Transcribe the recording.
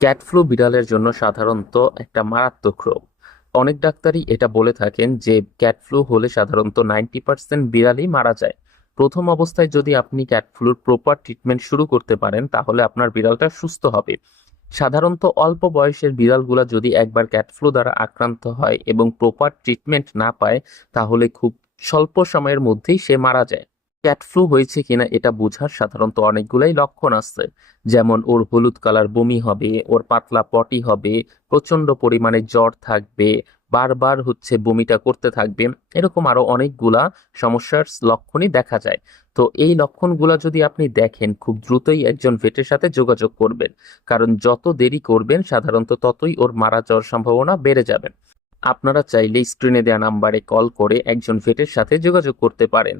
Cat flu বিড়ালের জন্য সাধারণত একটা মারাত্মক রোগ। অনেক ডাক্তারই এটা বলে থাকেন যে, ক্যাট ফ্লু হলে সাধারণত নাইনটি পার্সেন্ট বিড়ালই মারা যায়। প্রথম অবস্থায় যদি আপনি ক্যাট ফ্লুর প্রপার ট্রিটমেন্ট শুরু করতে পারেন, তাহলে আপনার বিড়ালটা সুস্থ হবে। সাধারণত অল্প বয়সের বিড়ালগুলো যদি একবার ক্যাট ফ্লু দ্বারা আক্রান্ত হয় এবং প্রপার ট্রিটমেন্ট না পায়, তাহলে খুব স্বল্প সময়ের মধ্যেই সে মারা যায়। ক্যাট ফ্লু হয়েছে কিনা এটা বোঝার সাধারণত অনেকগুলাই লক্ষণ আছে। যেমন ওর হলুদ কালার বমি হবে, ওর পাতলা পটি হবে প্রচণ্ড পরিমাণে জ্বর থাকবে, বারবার হচ্ছে বমিটা করতে থাকবে, এরকম আরও অনেকগুলা সমস্যার লক্ষণই দেখা যায়। তো এই লক্ষণগুলা যদি আপনি দেখেন, খুব দ্রুতই একজন ভেটের সাথে যোগাযোগ করবেন। কারণ যত দেরি করবেন, সাধারণত ততই ওর মারা যাওয়ার সম্ভাবনা বেড়ে যাবে। আপনারা চাইলে স্ক্রিনে দেওয়া নাম্বারে কল করে একজন ভেটের সাথে যোগাযোগ করতে পারেন।